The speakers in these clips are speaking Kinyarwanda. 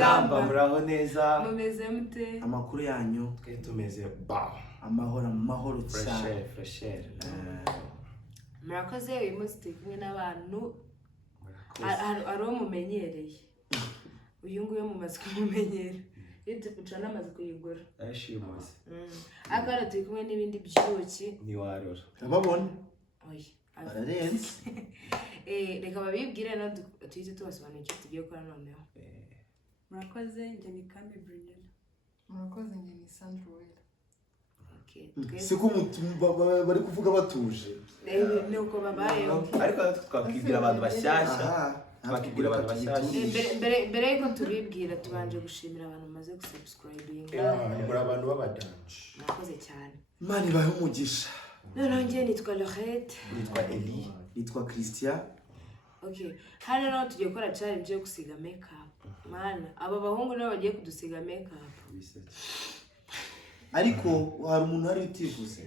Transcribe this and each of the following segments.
rugamba muraho neza mumeze mute amakuru yanyu twe tumeze ba amahoro cyane fresher murakoze uyu munsi turi kumwe n'abantu ari umumenyereye uyu nguyu mumaze kumumenyera iyo tuca n'amaze kuyigura ashimuse akaba turi kumwe n'ibindi byuki ntiwarora ababona oya ararenze reka babibwire no tuhite tubasobanurira icyo tugiye gukora noneho murakoze njye ni Kami Brunel murakoze njye ni Sandra Wera siko bari kuvuga batuje ni uko babayeho ariko twakibwira abantu bashyashya twakibwira abantu bashyashya mbere yuko tubibwira tubanje gushimira abantu bamaze gusubscribinga muri abantu b'abadanje murakoze cyane Imana ibahe umugisha noneho njye nitwa Lorette nitwa Eli nitwa Christian hano naho tugiye gukora challenge yo gusiga makeup mana aba bahungu nabo bagiye kudusiga makeup ariko hari umuntu hari utivuze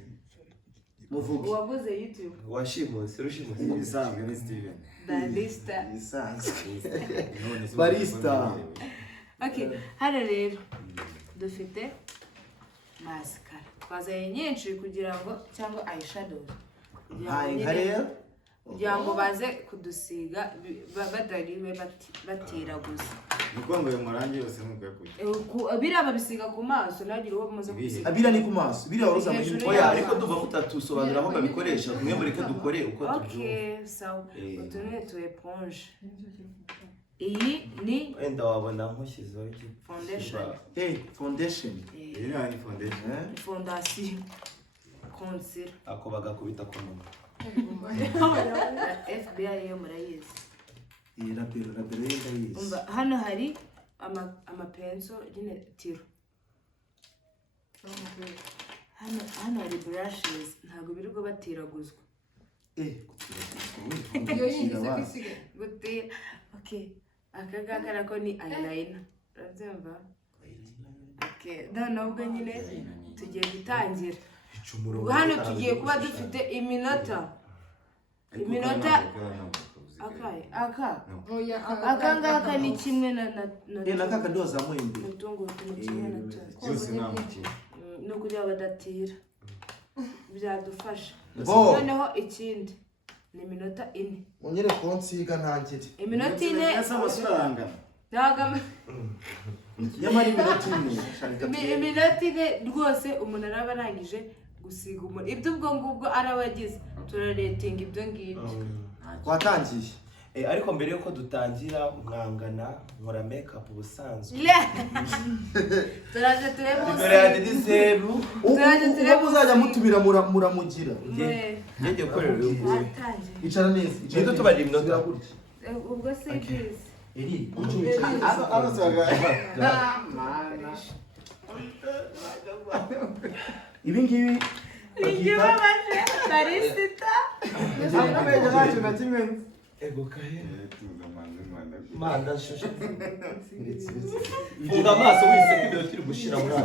muvuge waguze YouTube washimuse rushimuse ibisanzwe ni Steven barista hano rero dufite mascara twazanye nyinshi kugira ngo cyangwa eyeshadow kugira ngo baze kudusiga badariwe batiraguza niko ngo murangi yose mugakuye biriya babisiga ku maso nagira uwo muze kubisiga abira ni ku maso biriya waruza mu gihe oya ariko duva mutatusobanura aho babikoresha kumwe muri ko dukore uko tubyumva sawa utunwe tu eponge iyi ni wenda wabona nkushyizeho iki foundation iyi ni foundation fondation concealer ako bagakubita ku munwa FBI yo murayizi rabero y'indayizi umva hano hari amapenso nyine tiro hano hari brushes ntabwo birirwa batiraguzwa iyo yinjize kwisiga gutira aka ngaka nako ni eyeliner urabyumva noneho ubwo nyine tugiye gutangira hano tugiye kuba dufite iminota aka ngaka ni kimwe na kaka ndo zamuye imbere utungu kimwe na byose namukije no kugira badatira byadufasha noneho ikindi ni iminota 4 ongere konsiga ntangire iminota 4 asa amafaranga ntago yamara iminota 4 iminota 4 rwose umuntu araba arangije gusiga umuntu ibyo ubwo ngubwo arabagize turaretinga ibyo ngibyo watangiye ariko mbere yuko dutangira mwangana nkora makeup ubusanzwe turaje turebe imbere ya diseru ubu uzajya mutumira muramugira ngiye gukorera uyu nguyu icara neza ngiye tubarira iminota ubwo service eri ibi ngibi ikibabaje barisita akomeje ntacyo na kimwe ego kahe tuza manda manda shoshe funga amaso wise ko ibyo turi gushira muri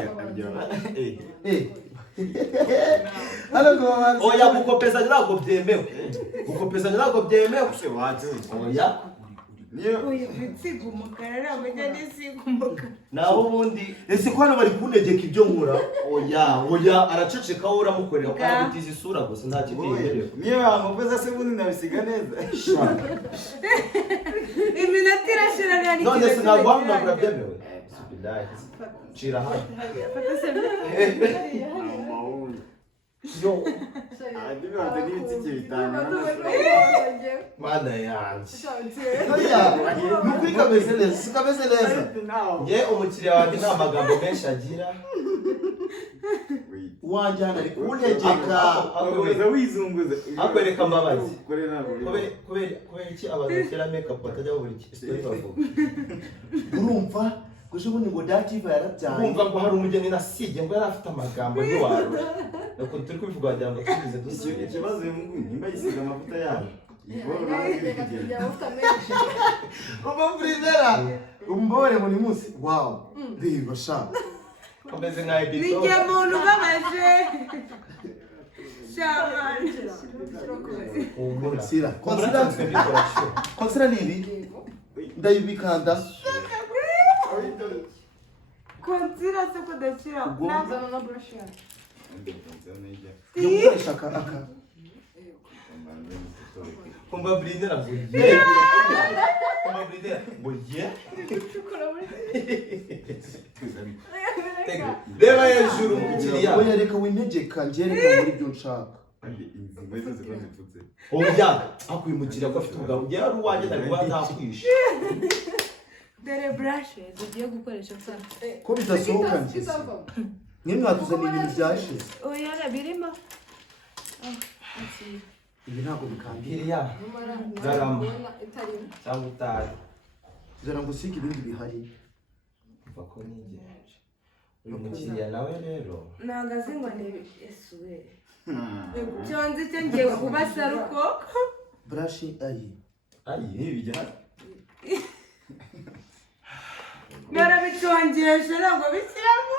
hano ngo oya gukopeza ntabwo byemewe gukopeza ntabwo byemewe se wacu oya uyu bitsiga umukara ntabwo nisiga umukara naho ubundi ese ko hano bari kuntegeka ibyo nkura oya araceceka wowe uramukorera ko aragutiza isura gusa nta kitiyemerewe niyo yamupeza se bundi nabisiga neza iminota irashira nani none se ntabwo hano byemewe cira hano yo adibaza n'ibitsike bitanga mana yanjye oya nukuri kameze neza sikameze neza ye umukiriya wanjye nta magambo menshi agira wanjyana ari kuntegeka akomeza wizunguza akwereka mbabazi korera kubera iki abantu bakera makeup batajya babura iki story bavuga urumva kuko ubundi ngo dativa yarabyaye kumva ngo hari umugeni nasige ngo yari afite amagambo y'uwarura nuko turi kubivuga wagira ngo tubize dusibe ikibazo nimba yisiga amavuta yayo umufrizera umbore muri munsi wow bigo sha komeze nka ebito nijye muntu ubabaje konsira ni ibi ndayibikanda Konsira se kudashira. Nzana na brush yacu. Yo gukoresha aka. Kumva Bridera boye. Kumva Bridera boye. Reba hejuru mukiriya. Oya reka wintegeka ngereka muri byo nshaka. Oya akwimukira ko afite ubugabo. Ugera ari uwanjye ndagwa nzakwisha. Dere brush tugiye gukoresha sana. Ko bidasohoka nje. Nimwe mwatuzana ibintu byashize. Oya birimo. Ibi ntabwo bikambira. Iriya. Garama. Cyangwa utari. Zara ngo usige ibindi bihari. Mva ko ningeje. Uyu mukiriya nawe rero. Nagaze ngo ni Yesu we. Cyonze cyo ngiye kubasa ruko. Brush ayi. Ayi bijya. Narabicongesha ntabwo bishyiramo.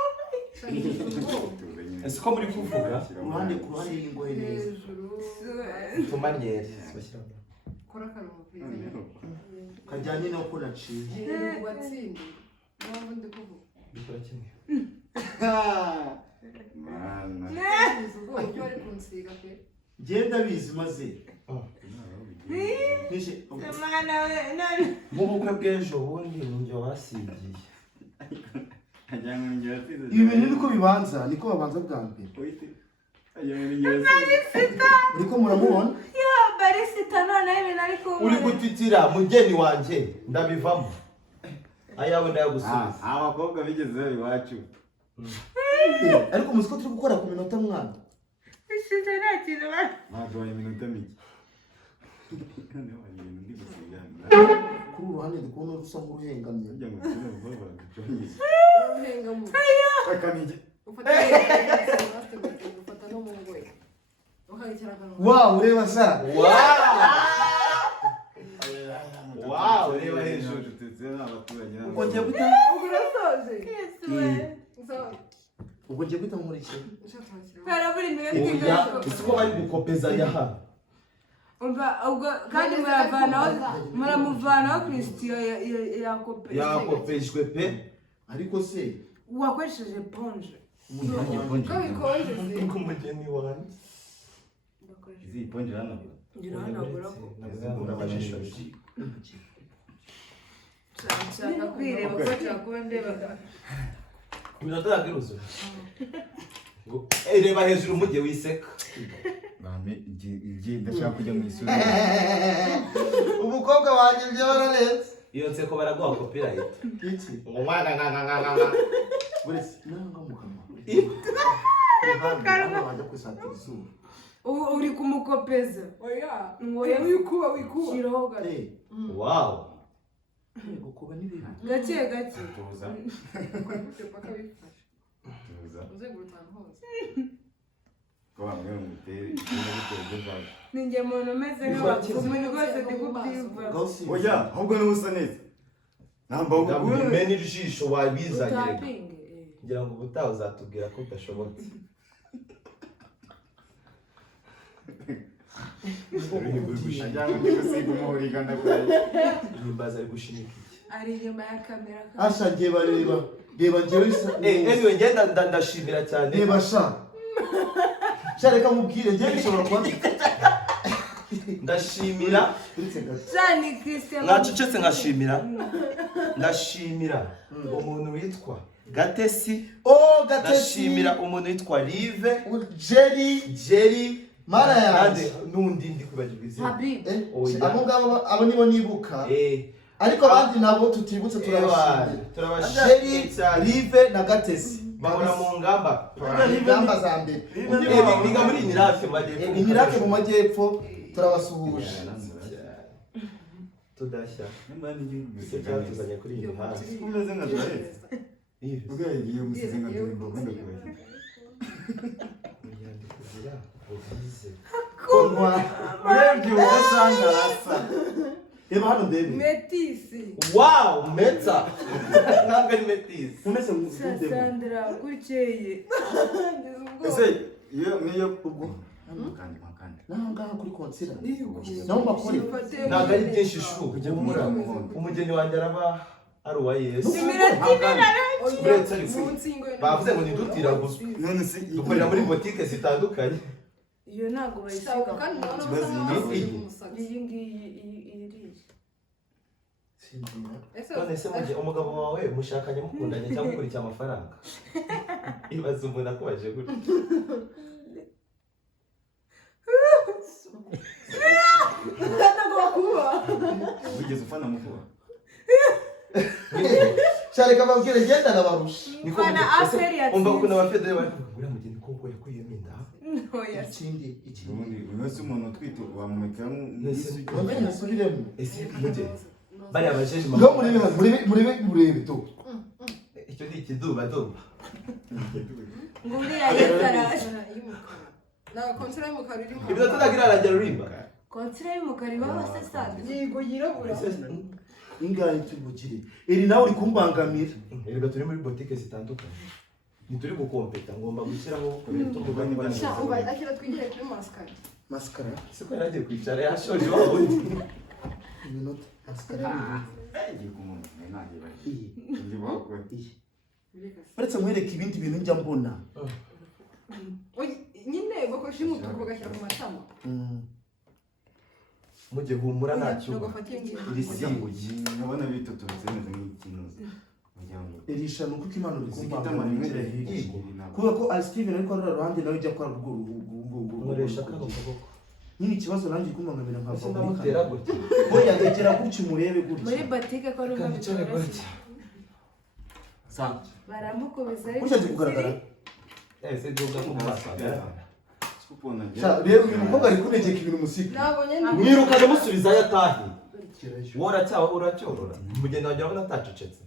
Ese ko muri kuvuga Kuruhande y'ingohe neza. tumanyere bashyiramo. Kora akaruhuko kwiza. Kajyanye no ko naciye. Watsindi. Ntabwo ndi kuvuga. Bikora kimwe. Mana. Icyo ari kunsiga pe. Genda bizi maze. Nishe. Mwana we nani. Mu bukwe bw'ejo bundi njye wasigiye. Ibi bintu niko bibanza, niko babanza bwa mbere. Uriko muramubona? Ya barisita none ibintu ariko Uri gutitira mugeni wanje ndabivamo. Ayawe ndayagusubiza. Abakobwa bigezeho iwacu. Ariko muzi ko turi gukora ku minota mwana. bishize nta kintu ba. Ntabwo iminota mike. Kuri uruhande ndi kubona rusa nk'uruhengamye. Uruhenga mu. Akanije. Ufata no mu ngoyi. Uhayicara akaruhuko. Wow, ureba sa. Wow, reba hejuru. Ubwo ngiye guta. Urasoje. Yesu we. Ubwo ngiye guta muri iki. Karaburi Oya, minota isiko bari gukopeza yaha. ubwo kandi muramuvanaho Christian yakope. Yakopejwe pe. Ariko se Wakoresheje ponje. Ko bikonje se. Umugeni wanje. Izi ponje hano. Ngiranagura ko. Nabwo abajisho. Nshaka kwireba ko cyakuba ndeba. Minota yagiruzo. Ngo reba hejuru mujye wiseka. Bambe igihe ndashaka kujya mu isura. umukobwa wanjye byabararetse. Iyo nseko baraguha copyright. Iki? Ngwana nganga. Burese nanga mukama. Karama. Wajya kwisatira izuba. Uri kumukopeza. Oya. Ngoya Wikuba. shiraho gato. Wow. Gukuba ni bibi. Gake gake. Tuza. Kwakute paka bifasha. Tuza. Uzenguruka ahantu hose. Ko bamwe mu muteri n'ibitego byawe. Ninjye muntu umeze nk'abapfumu rwose ndi kubyumva. Gausi. Oya, ahubwo n'ubusa neza. Namba ubugure. Meni ijisho wabizanye. Utapinge. Ngira ngo ubutaha uzatubwira ko udashobotse. Ajyana n'igusiga umuhuriga ndakuraye. Nimbaza ari gushinika iki. Ari inyuma ya kamera. Asha ngiye bareba. Reba ngiye bisa. Anyway ngenda ndashimira cyane. Reba sha. Shareka mubwire ngiye bishobora kuba. Ndashimira. Jani Christian. Nacecetse nkashimira. Ndashimira umuntu witwa Gatesi. Oh, Gatesi. Ndashimira umuntu witwa Live. Jerry. Mara yanjye. Nundi ndi kwibagirwa izina. Habib. Abo ngabo abo nibo nibuka. Ariko abandi nabo tutibutse turabashimira. Turabashimira cyane. Live na Gatesi. Bahora mu ngamba. Ingamba za mbere. Biga muri Inirake mu majyepfo. Inirake mu majyepfo turabasuhuje. Tudashya. Nimba ni igihugu Cyatuzanye kuri iyi mihanda. Umeze nka Dorette. Ubwo yagiye umusizi nka Dorette ngukunda kubaza. Kugira ubize. Konwa. Urebye ugasanga arasa. Reba hano ndebe. Metisi. Wow, Meta. Ntabwo ari Metis. Umeze nk'udebe. Sandra gukeye. Ese niyo ubwo kandi. Naho kuri konsira. Naho bakore. Ntabwo ari byinshi shu. Umugeni wanjye hari uwa Yesu iminota bavuze ngo ntidutira gusa none se dukorera muri botike zitandukanye iyo ntabwo bayisiga iyi ngiyi iriya none se mugihe umugabo wawe mushakanye mukundanye cyangwa ukurikiye amafaranga ibaze umuntu akubaje gutya wigeze ufana mukuba shareka babwire genda nabarusha Mfana aferi yatsinze. umva ukuntu abafedere bari kuvuga uriya mugeni koko yakuyemo inda Oya. ikindi ubundi wese umuntu utwite wamumekamo wamenye asubiremo ese mugeni bariya bajeje ngo murebe to icyo ni ikiduba duba ngo uriya Yesu araje na kontera y'umukara iri ibyo tutagira arajya rurimba kontire y'umukara ibaho se sade yego yirabura ingahe tubugire iri nawe uri kumbangamira erega turi muri botike zitandukanye ntituri gukompeta ngomba gushyiraho kubera sha uba akira twigire kuri maskara maskara siko yaragiye kwicara yashoje wa wundi iminota maskara igiye kumuntu ntagiye bari ndi bakwe uretse mwereka ibindi bintu njya mbona nyine bakoresha umutuku bagashyira ku matama mugihe humura ntacyo irisimbuye nkabona bitotoretse neza nk'ikinuzi erisha nuko imana uri igitama rimwe kumbangamira kubera ko ari Steven ariko ari ruhande nawe ijya kwa rwo nkoresha kano kaboko nyine ikibazo nanjye kumbangamira nkava ese muri ndamutera kano gutya oya ndegera gutya umurebe muri gutya botike ko numva kandicare bitoroshye gutya baramukubise gutya ndi kugaragara ese duga mu maso rero uyu mukobwa ari kunegeka ibintu musika nabonye mwirukanye musubizayo atahe wowe uracyorora umugeni wanjye urabona atacecetse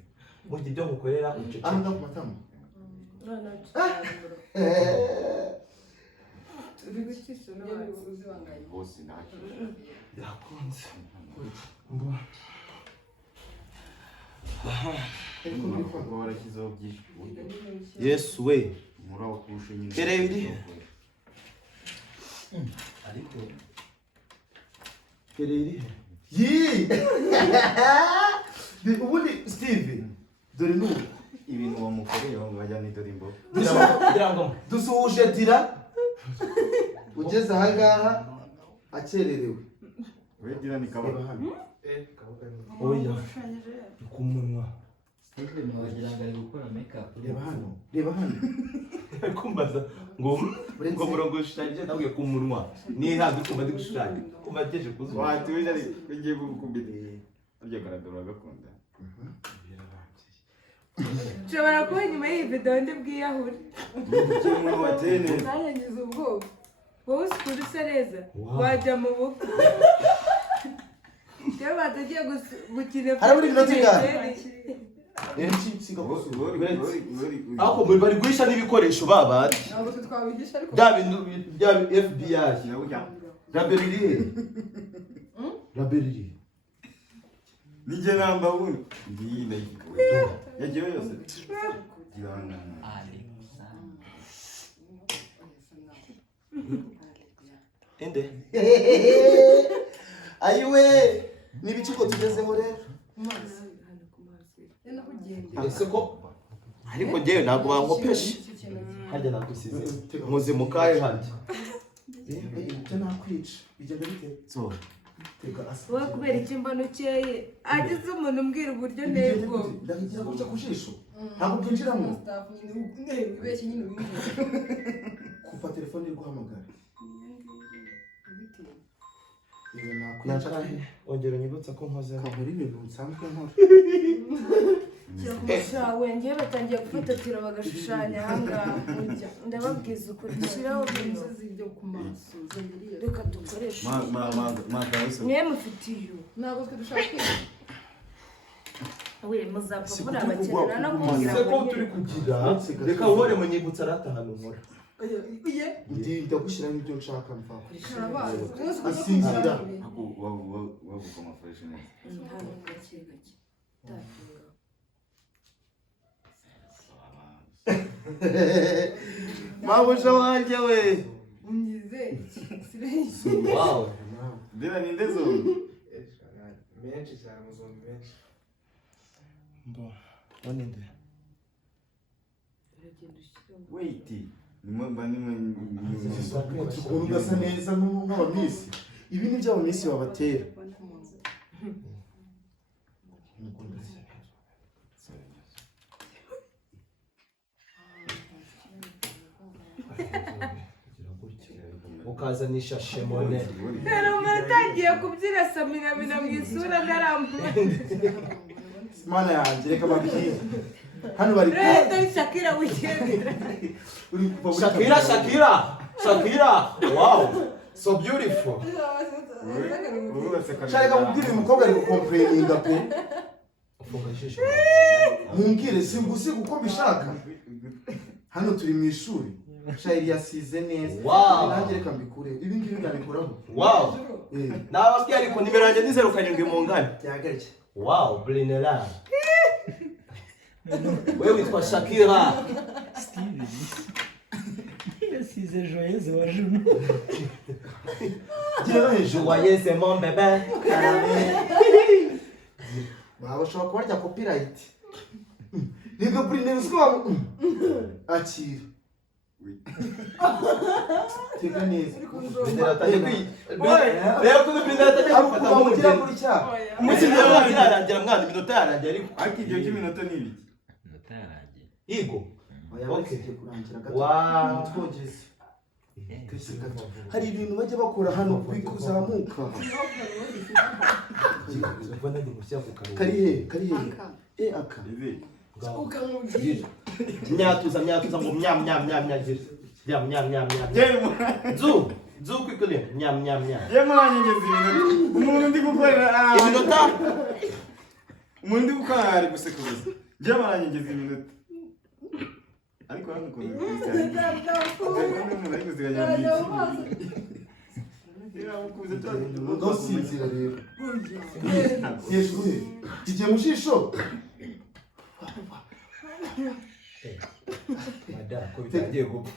mugihe ibyo mukorera ucecetse aha ngaha ku matama uri gucisha n'abazi bangaye bose ntacyo yakunze kuba warashyizeho byinshi ku buryo Yesu we muri aho kurusha nyine Ereba iri. ariko kereri ubundi Steve dore n'ubu ibintu wamukoreye wajyana indirimbo kugira ngo dusuhuje dira ugeze aha ngaha akererewe wegira ni kaba reba hano oya ku munwa wagira ngo ari gukora makeup reba hano reba hano kumbaza ngo murongo ushushanyije nabwiye ku munwa nihaga kumva ndi gushushanya kumva ageje kuzuba watuje ari ugiye gukubita arya garadora gakunda nshobora kuba nyuma y'iyi video ndi bwiyahure umuntu wateye neza nanjye ngize ubwoba wowe usikura usa neza wajya mu bukwe iyo batagiye gukina harabura iminota ingahe ariko muri bari guhisha n'ibikoresho babandi ntabwo twe twabigisha ariko bya bintu bya FBI raberi iri raberi nije namba ubu ndiyi ndayikuye yagiye yose girana ende ayiwe n'ibiciko tugezeho rero yenda kugenda ese ko ariko njyewe ntabwo bankopeshe harya nagusize nkoze mu kahe harya ibyo nakwica bigenda bite so teka asa wowe kubera iki mbona ukeye agize umuntu umbwira uburyo ntego ndagira gutya ku jisho ntabwo byinjiramo staff nyine ubeshye nyine ubinjira kuva telefone iri guhamagara ibi nakwica nacarahe ongera unyibutsa ko nkoze kabura ibintu nsanzwe nkora wengeye batangiye gufatatira bagashushanya ahangaha ndababwiza ukuri dushyiraho inzozi byo ku maso zengeriye reka dukoreshe ma mwe mufitiye iyo ntabwo twe dushaka kwiga we muzapfa muri abakenera no kumbwira se ko ngo turi kugira reka uhore mu nyibutsa arata ahantu nkora iye ndagushyiraho ibyo nshaka mva karabazi asinzira wavuga amafarishe neza hano gake gake mabuja wanjye we ungize sirenzi wawe ndera ninde zo menshi cyane muzombi menshi Mbo. Waninde. Wait. Nimba nimwe Ukuntu gasa neza nk'abamisi. Ibi ni byo abamisi babatera. ukazanisha shemone rero mwatangiye kubyina samina mu isura ndarambuye Mana yanjye reka babwire. Hano bari leta ni Shakira weekend Shakira wow so beautiful Shaka mubwire umukobwa ari gukomplaininga pe. ufunga ijisho Mumbwire simbusi uko mbishaka. Hano turi mu ishuri. Shayiri yasize neza. Wow. Nanjye reka mbikure. Ibi ngibi ndabikuraho. wow nababwiye ariko nimero yanjye ni 07 mu ngani Byagarike. wow blinela wewe witwa Shakira Steve. Yasize joyeuse wa Juno. Gira hejuru. joyeuse mon bébé Baba shaka kubarya copyright. Niga Brinel usko akira. Tega neza. blinela taje rero ko blinela taje gufata mu Mugira mugeni kuri cya. umukino warangira mwana iminota yarangira ariko ariko igihe cy'iminota ni ibiki Notaragiye. igo Oya Okay. bagiye kurangira gato. Wow. Twogeze. Hari ibintu bajya bakora hano bikuzamuka. ubona ndi musya ku karuhuko Kari he? Aka. izi ukamubwira myatuza ngo myam zu kwikole myam yemo nanyegeza ibintu umuntu ndi gukorera iminota umuntu ndi gukora ari guseka gusa je baranyegeza iminota ariko hano ko Ndosinzira rero. Hejuru he? Igiye mu jisho. madara ko bitangiye gupfa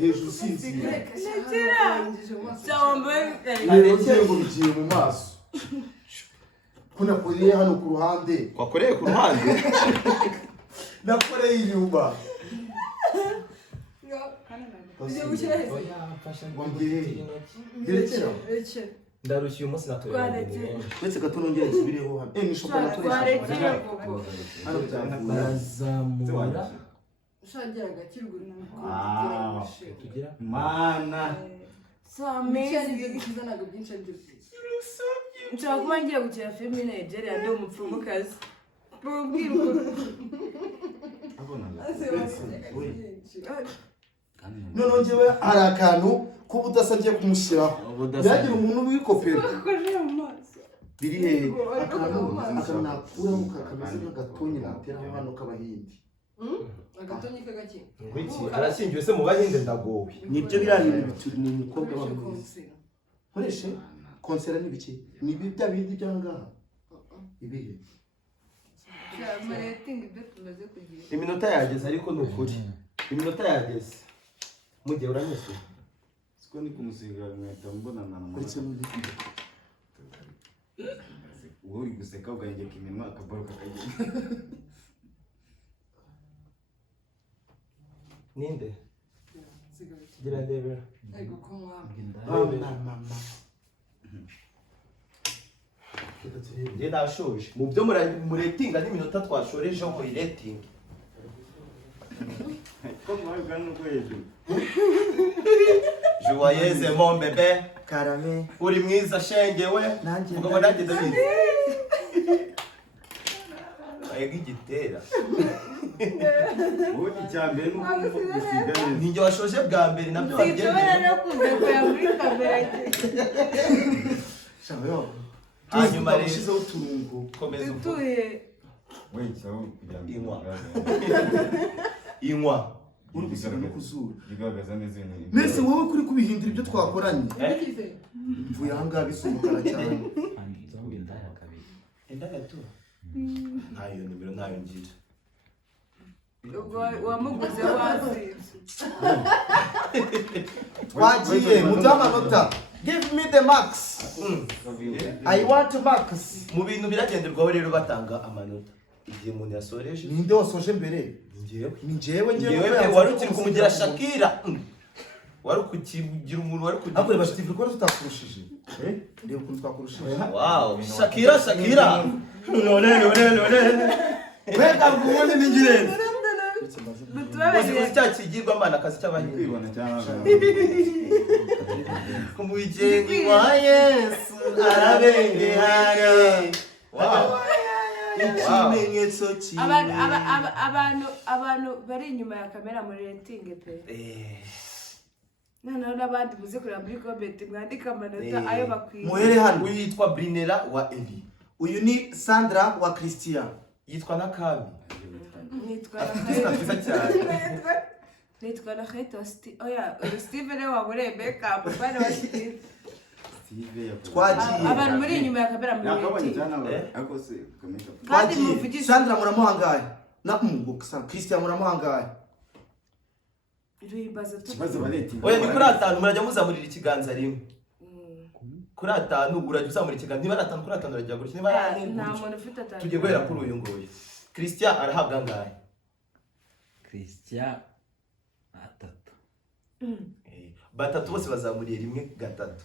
Hejuru sinzira. cyambaye Rero ngo bigiye mu maso. Kuna kuriye hano ku ruhande. wakoreye ku ruhande Nakoreye inyuma. ujye gushyira hejuru Gerekera. rekera ndarushye umunsi natoreye Ndetse gato nongere nsubireho hano. Ni shokora twarekeye koko Hano byavuye. barazamura ushagira agakirwa tugira mana so amazing bizanaga byinshi aribyo nshobora kuba ngiye gukina filime Nigeria ndi umupfumukazi mubwire ukuntu None njyewe hari akantu kuba udasabye kumushyiraho. Byagira umuntu wikopera. akoje mu maso Biri he? Akantu nakuraho kakameze nk'agatonyi nateraho hano k'abahindi. agatonyi k'agaki ngwiki arashingiwe se mu bahinde ndagowe Nibyo birahira bituri ni umukobwa w'amwiza. Nkoreshe konsera n'ibiki? Ni bya bindi byangaha. Ibihe. amaretingi ibyo tumaze kugira iminota yageze ariko ni ukuri iminota yageze mugihe uranyuze siko ni kumusiga mweta mbonana na Uretse n'undi. wowe uri guseka ugahengeka iminwa akabaro kakagenda ninde sigaye gira ndebe ariko ko Mama. njye nashoje mu byo muretinga n'iminota twashorejeho muri retingi ko mwabiga nuko hejuru joyeuse mon bébé Karame. uri mwiza shengewe Nanjye vuga ngo nanjye ndabizi ayega igitera wowe icyambere ni uko gusiga neza ninjye washoje bwa mbere nabyo sinshobora wabyemeye no kuzakora muri kamera Shayo. hanyuma rero Ushizeho uturungo. komeza uvuge dutuye wait aho kugira ngo Inywa. inywa Uri gusiga no kuzura. bigaragaza neza ibintu Mbese wowe kuri kubihindura ibyo twakoranye. bigize Mvuye aha ngaha bisumukara cyane. Zombi ndaya kabiri. enda gato ntayo nimero ntayo ngira ubwo wamuguze wasinze Twagiye mu by'amanota. Give me the marks. I want marks. mu bintu biragenderwaho rero batanga amanota igihe umuntu yasoreje Ninde wasoje mbere? njyewe Ni njyewe njyewe wari ukiri kumugira Shakira wari kukigira umuntu wari kugira Akore bashitivu ko tutakurushije. Reba ukuntu twakurushije. wow Shakira Wega ngubone n'ingirende. uzi cya kigirwamana akazi cy'abahinde kwibona cyangwa kumujyengi wa Yesu arabengehare wow Ikimenyetso abantu bari inyuma ya kamera muri rating pe noneho n'abandi muze kureba muri comment mwandika amanota ayo bakwiye Muhere hano. uyu yitwa Brinella wa Eli Uyu ni Sandra wa Christian. yitwa na Kami nitwa izina ryiza cyane nitwa na Kate oya Steve rero wagore makeup bane wa Steve Twagiye. abantu muri inyuma ya kamera muri yakabonye rating cyane ako se kameka kandi Twagiye. muvugisha Sandra muramuhangaye. Na Christian muramuhangaye. ruhimbaza kibazo bareti oya ni kuri 5 murajya muzamurira ikiganza rimwe kuri 5 urajya uzamura ikiganza niba 5 kuri 5 urajya gutya niba ari nta muntu ufite atatu tujye guhera kuri uyu nguyu Christian arahabwa ngahe Christian 3. batatu bose bazamuriye rimwe gatatu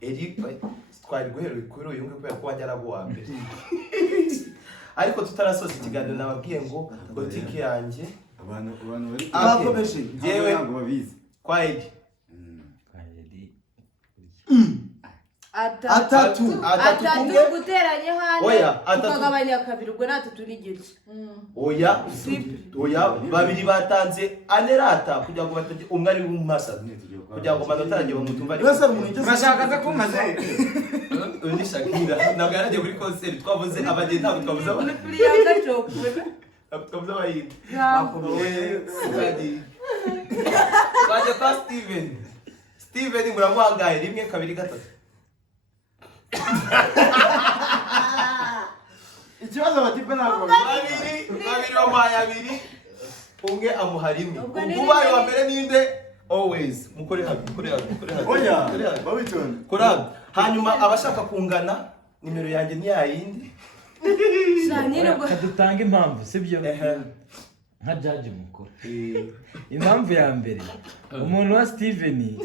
Eli twari guhera kuri uyu nguyu kubera ko wajya arabo wa mbere ariko tutarasoza ikiganiro nababwiye ngo botike yanjye abantu bari Abakomeje. Jewe ntabwo babizi kwa Eli Atatu kumwe guteranya hano Oya, atatu. tukagabanya kabiri ubwo natatu n'igice oya babiri batanze anerata kugira ngo batajye umwe ari mu masa kugira ngo manota yanjye bamutumva ari Wese umuntu ugeze. urashaka za kumaze uyu ni Shakira ntabwo yaragiye muri concert twavuze abageni ntabwo twavuze muri Priyanka Chopra twavuze abayindi Bakomeje. twajya kwa Steven muramuhangaye rimwe kabiri gatatu ikibazo batipe ntabwo babiri bamuhaye abiri umwe amuha rimwe ubaye wa mbere ninde always mukore hano oya babitonde kuri hano hanyuma abashaka kungana nimero yanjye ni yayindi Kadutanga impamvu sibyo nka judge mukuru. Impamvu ya mbere umuntu wa Steven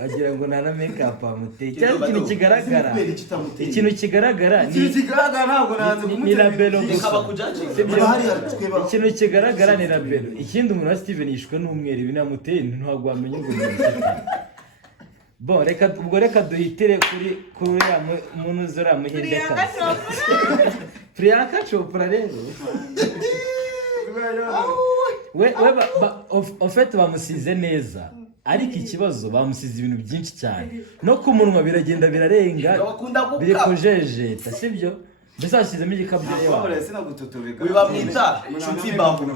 wagira ngo nta na makeup amuteye cyangwa ikintu kigaragara ikintu kigaragara ntabwo nanze ni labelo ikaba gusa kujudging ikintu kigaragara ni labelo ikindi umuntu wa Steven yishwe n'umweru binamuteye ntabwo wamenye ngo ni bon reka duhitire kuri ya muntu uzora muhinde kazi Priyanka Chopra rero we en fait bamusize neza ariko ikibazo bamusize ibintu byinshi cyane no ku munwa biragenda birarenga biri kujejeta sibyo mbese bashyizemo igikabyo wabara sinagutotobeka wibamwita inshuti bavu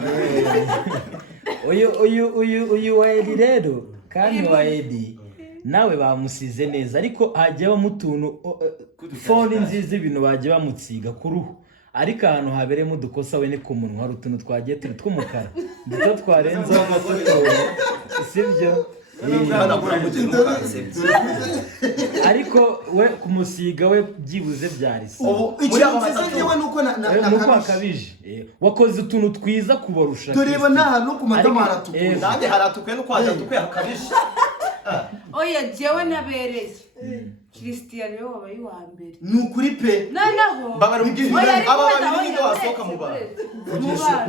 uyu wa Eli rero kandi wa Eli nawe bamusize neza ariko hajyaho utuntu fone nziza ibintu bagiye bamutsiga ku ruhu ariko ahantu habereyemo udukosa we ni ku munwa hari utuntu twagiye turi tw'umukara ndetse twarenzeho amafoto sibyo ariko we kumusiga we byibuze byarisa nuko akabije wakoze utuntu twiza kubarusha tureba n'ahantu ku matama haratukura nanjye haratukuye no kwajya tukuye hakabije oya jewe nabereye Christian rero wabaye wa mbere ni ukuri pe noneho mbabara ubwije aba babiri nido basohoka mu bantu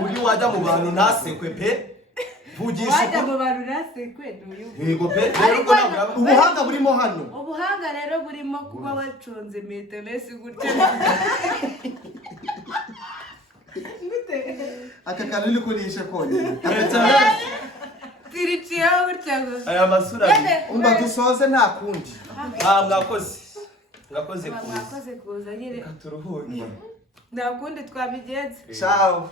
uyu wajya mu bantu ntasekwe pe vugisha wajya mu bantu nasekwe yego pe ariko ubuhanga burimo hano ubuhanga rero burimo kuba wacunze meteresi gutya aka kantu uri kurisha konyine tiriciyeho gutya gusa aya masura umva dusoze nta kundi mwakoze kuza nyine turuhuke nta kundi twabigenza ciao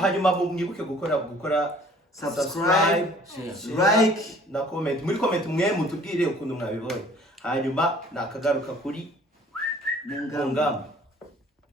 hanyuma mwibuke gukora subscribe like na comment muri comment mwe mutubwire ukuntu mwabibonye hanyuma nakagaruka kuri mu ngamba